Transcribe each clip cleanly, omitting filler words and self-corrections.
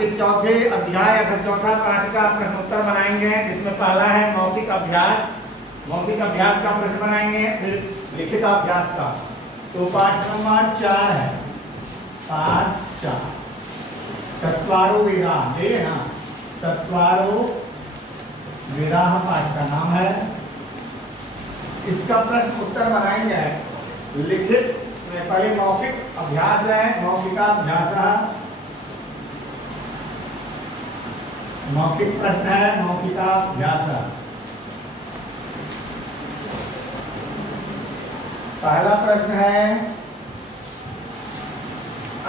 के चौथे अध्याय अर्थात चौथा पाठ का प्रश्नोत्तर बनाएंगे, जिसमें पहला है मौखिक अभ्यास। मौखिक अभ्यास का प्रश्न बनाएंगे, फिर लिखित अभ्यास का। तो पाठ नंबर 4 है, पाठ 4 चत्वारो वेदाः, ये है ना, चत्वारो वेदाः पाठ का नाम है। इसका प्रश्न उत्तर बनाएंगे। लिखित में पहले मौखिक अभ्यास है, मौखिकाभ्यासः, मौखिक प्रश्न है, मौखिकाभ्यासः। पहला प्रश्न है,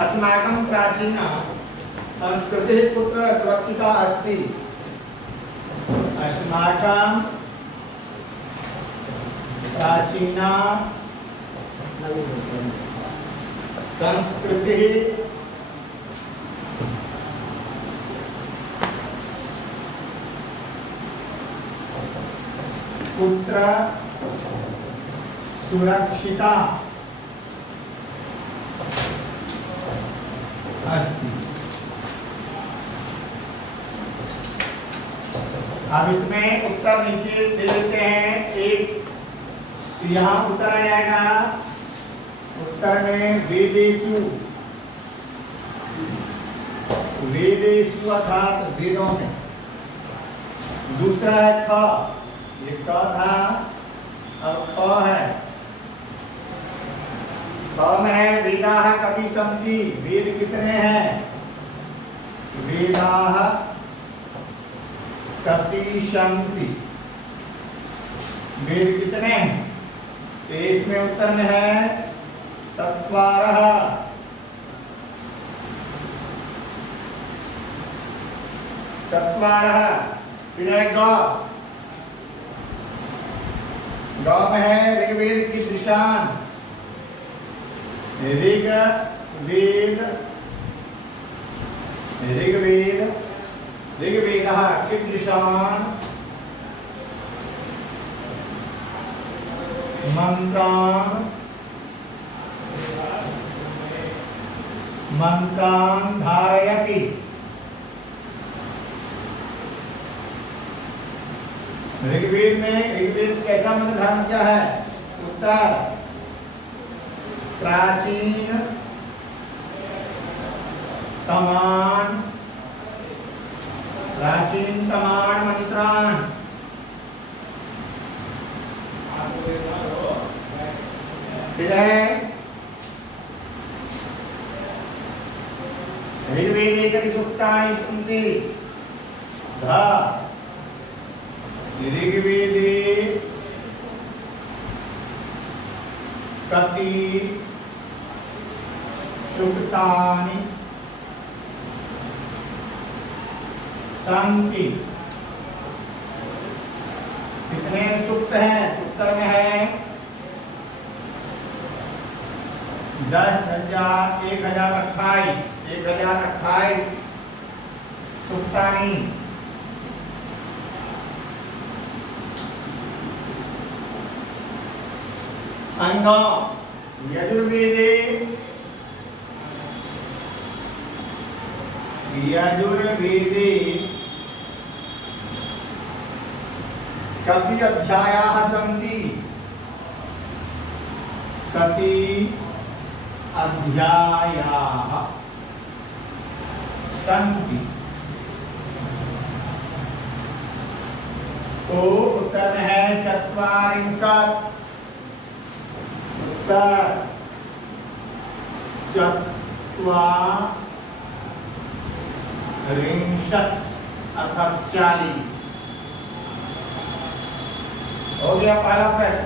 अस्माकं प्राचीना संस्कृतिः कुत्र सुरक्षिता अस्ति? अस्माकं प्राचीना संस्कृतिः कुत्र सुरक्षिता अस्ति? अब इसमें उत्तर नीचे दे देते हैं एक, यहाँ उत्तर आ जाएगा। उत्तर में वेदेषु, वेदेषु अर्थात वेदों में। दूसरा है ख, ये क था, अब ख है। क में है वेदाः कति सन्ति, वेद कितने हैं? वेदाः कति सन्ति, वेद कितने हैं? तो इसमें उत्तर में है चत्वारः। चत्वारः। फिर है ग, ग में है ऋग्वेद की दृशान, ऋग्वेद, ऋग्वेद, ऋग्वेदः कीदृशान् मंत्रान्, मंत्रान् धारयति? ऋग्वेद में, ऋग्वेद कैसा मंत्र धारण क्या है? उत्तर प्राचीन तमान्, प्राचीन तमान् मंत्रान्। फिर है ऋग्वेदे कति सूक्तानि सन्ति? ध, ऋग्वेदे कति सूक्तानि सन्ति? कितने सूक्त हैं? उत्तर में है 10,000, 1028, 1028 सूक्तानि। अंग, यजुर्वेदे, यजुर्वेदे कति अध्यायाः सन्ति? कति अध्यायाः सन्ति? तो उत्तर में है 40। उत्तर 40 अर्थात 40। हो गया पहला प्रश्न।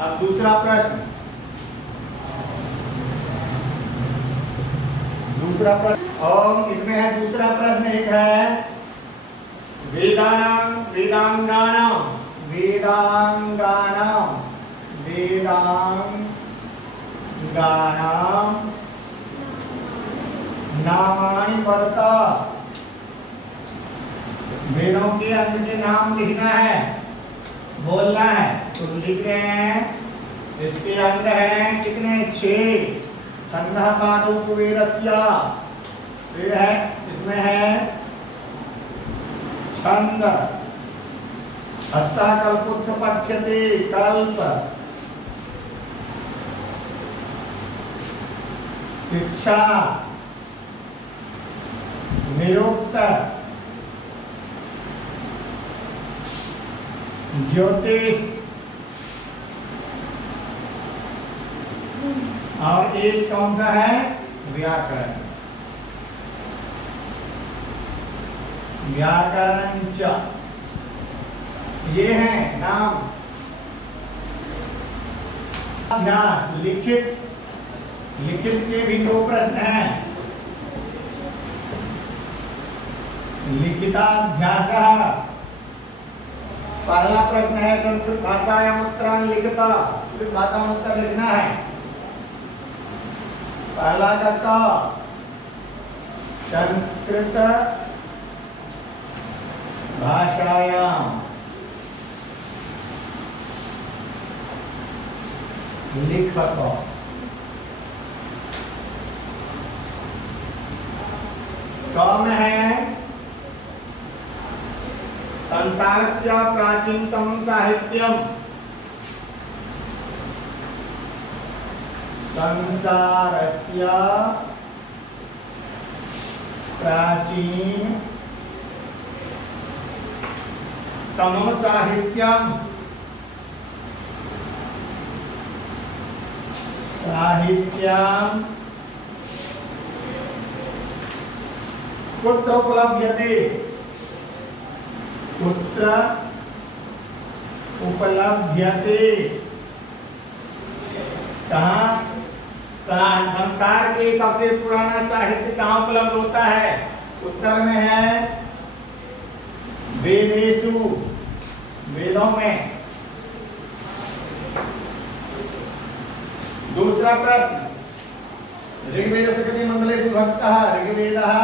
अब दूसरा प्रश्न, दूसरा प्रश्न, और इसमें है दूसरा प्रश्न एक है वेदानां, वेदांगानां, वेदांगानां, वेदांगानां नामानि पढ़ता। वेदों के अंग के नाम लिखना है, बोलना है। तो लिख रहे हैं, इसके अंग हैं कितने? 6। छंदः पादौ वेदस्य फिर है इसमें है छंद, हस्ताकल्पुत्थ पठ्यते कल्प, शिक्षा, निरुक्त, ज्योतिष, और एक कौन सा है? व्याकरण। व्याकरणंच, ये है नाम। अभ्यास लिखित, लिखित के भी दो प्रश्न हैं। लिखिताभ्यासः, पहला प्रश्न है संस्कृत भाषायां उत्तराणि लिखिता, संस्कृत भाषा में उत्तर लिखना है। पहला का क, संस्कृत भाषायां लिखत, क में है संसारस्य प्राचीनतमं साहित्यम, संसारस्य प्राचीन तमं साहित्यम, साहित्यम कुत्र उपलभ्यते, कुत्र उपलभ्यते, कहाँ? संसार के सबसे पुराना साहित्य कहाँ उपलब्ध होता है? उत्तर में है वेदेषु, वेदों में। दूसरा प्रश्न, ऋग्वेदस्य कति मंडलेषु विभक्तः? ऋग्वेदः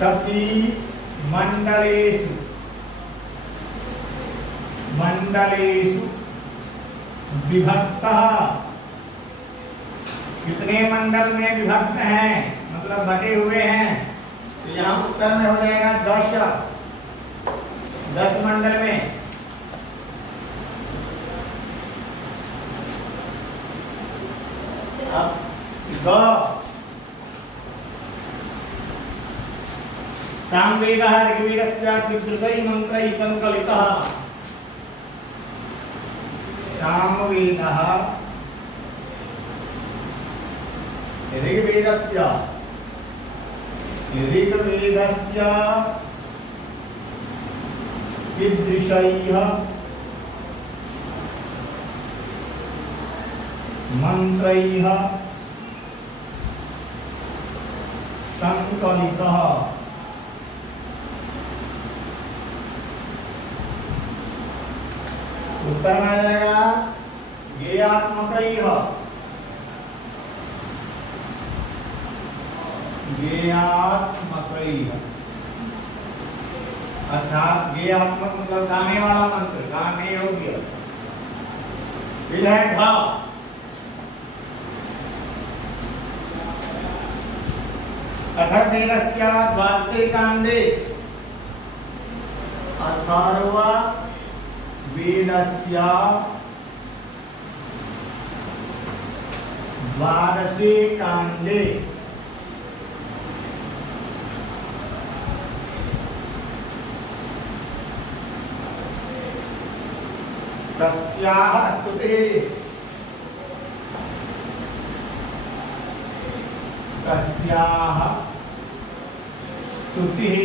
कति मंडलेषु, मंडलेषु विभक्तः, कितने मंडल में विभक्त हैं, मतलब बटे हुए हैं? तो यहाँ उत्तर में हो जाएगा 10 मंडल में। अब सामवेदः ऋग्वेदस्य कीदृशैः मंत्रैः संकलितः? सामवेदः ऋग्वेदस्य कीदृशैः मंत्रैः संकलितः? उत्तर में आ जाएगा गेयात्मकैः, गेयात्मकैः, अर्थात गेयात्मक मतलब गाने वाला मंत्र, गाने योग्य। फिर है घ, अथर्ववेदस्य द्वादशे कांडे, अथर्ववेदस्य द्वादशे कांडे तस्याः स्तुतिः, तस्याः स्तुतिः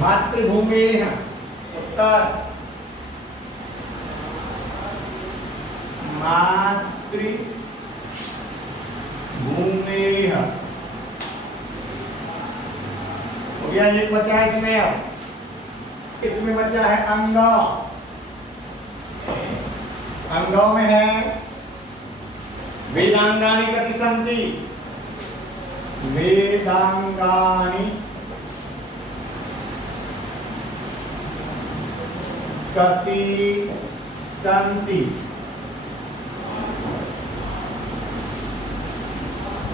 मातृभूमेः, उत्तर मातृभूमेः हो गया। एक बचा है इसमें, अब इसमें बचा है अंग। अंगों में है वेदांगानि कति सन्ति? वेदांगानि कति सन्ति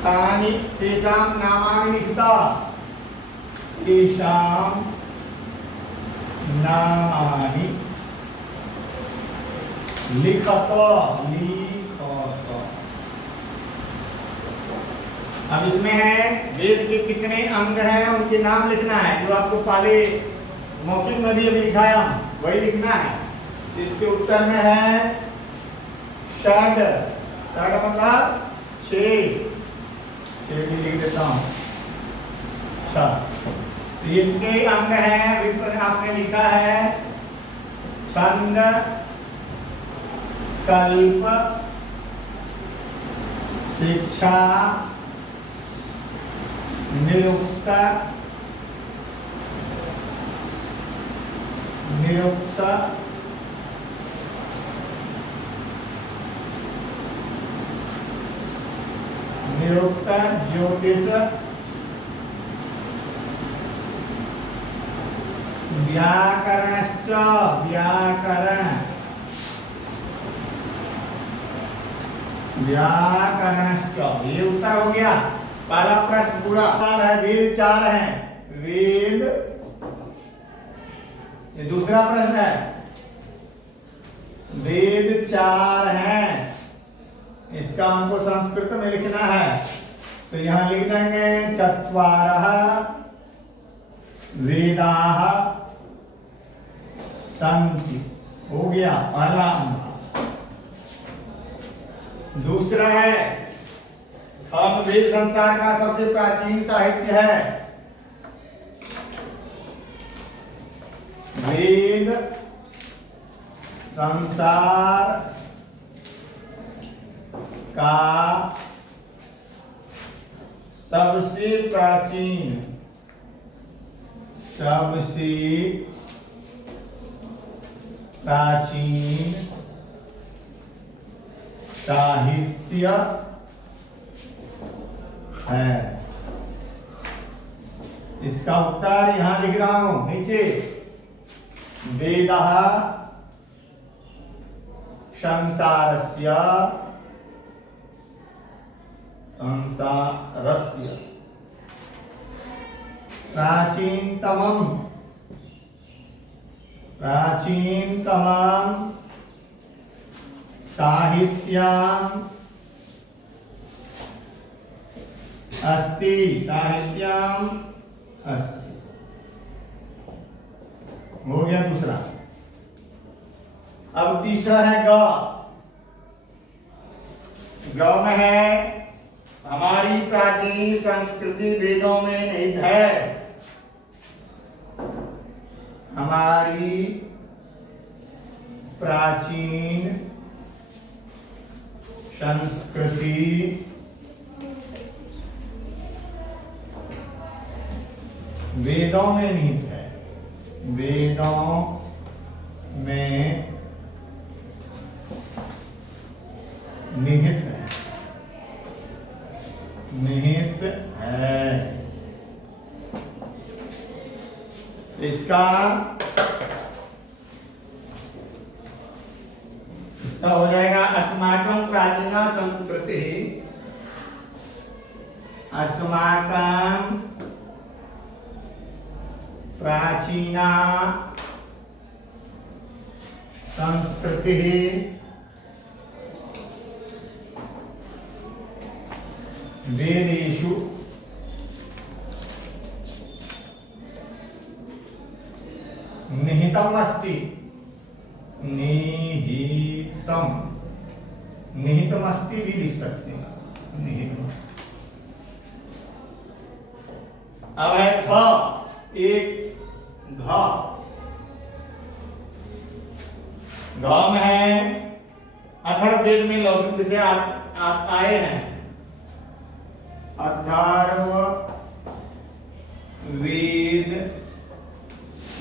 तानि तेषां नामानि लिखिता तेषां नामानि लिखत अब इसमें है वेद के कितने अंग हैं उनके नाम लिखना है, जो आपको पहले मौखिक में भी अभी लिखाया वही लिखना है। इसके उत्तर में है षड, षड मतलब 6 भी लिख देता हूं। अच्छा, तो इसके अंग हैं, आपने लिखा है छंद, कल्प, शिक्षा, निरुक्त, निरुक्त, निरुक्त, ज्योतिष, व्याकरणश्च, व्याकरण, व्याकरणश्च। ये उत्तर हो गया पहला प्रश्न पूरा। है वेद 4 हैं, वेद। ये दूसरा प्रश्न है, वेद 4 हैं, इसका हमको संस्कृत में लिखना है, तो यहां लिख देंगे चत्वारः वेदाः सन्ति। हो गया पहला अंग। दूसरा है वेद संसार का सबसे प्राचीन साहित्य है। वेद संसार का सबसे प्राचीन, सबसे प्राचीन साहित्य है। इसका उत्तर यहां लिख रहा हूं नीचे, वेदः संसारस्य, संसारस्य प्राचीनतमं, प्राचीनतमं साहित्यम् अस्ति, साहित्यम् अस्ति। हो गया दूसरा। अब तीसरा है ग। ग में है हमारी प्राचीन संस्कृति वेदों में निहित है। हमारी प्राचीन संस्कृति वेदों में निहित है, वेदों में निहित है, निहित है। इसका हो जाएगा अस्माकं प्राचीना संस्कृति, अस्माकं प्राचीना संस्कृति वेदेषु निहितम् अस्ति, निहितम, निहितम् अस्ति भी लिख सकते हैं, निहितम् अस्ति। अब है ख, एक घ। घ में है अथर्ववेद में लौकिक विषय आप आए हैं। अथर्ववेद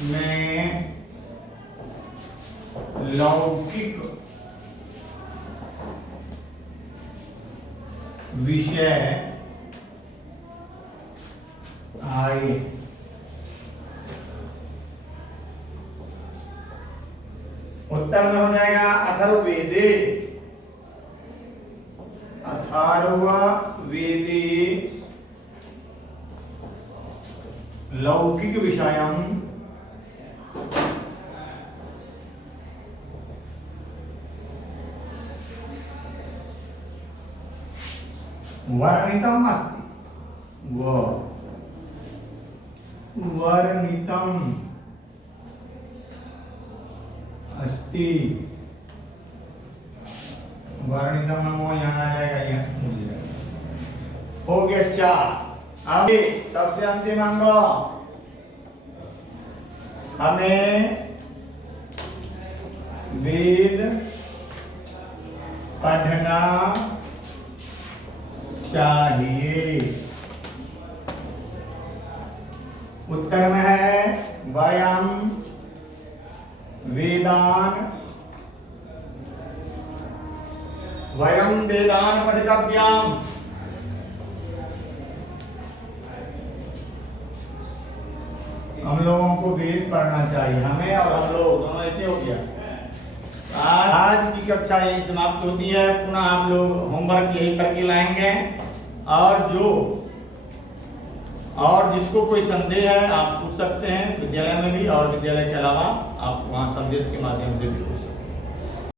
में लौकिक विषय आए। उत्तर में हो जाएगा अथर्ववेदे। अथर्ववेदे लौकिक विषयम वर्णितम अस्ति। वर्णितम अस्ति। वर्णितम नमो यहाँ आ जाएगा, यहाँ हो गया 4। अब सबसे अंतिम अंग, हमें वेद पढ़ना चाहिए। उत्तर में है वयम वेदान पठितव्यम। हम लोगों को वेद पढ़ना चाहिए, हमें और हम लोग दोनों ऐसे हो गया। आज की कक्षा यही समाप्त होती है। पुनः आप लोग होमवर्क यही करके लाएंगे, और जिसको कोई संदेह है आप पूछ सकते हैं विद्यालय में भी, और विद्यालय के अलावा आप वहाँ संदेश के माध्यम से भी पूछ सकते हैं।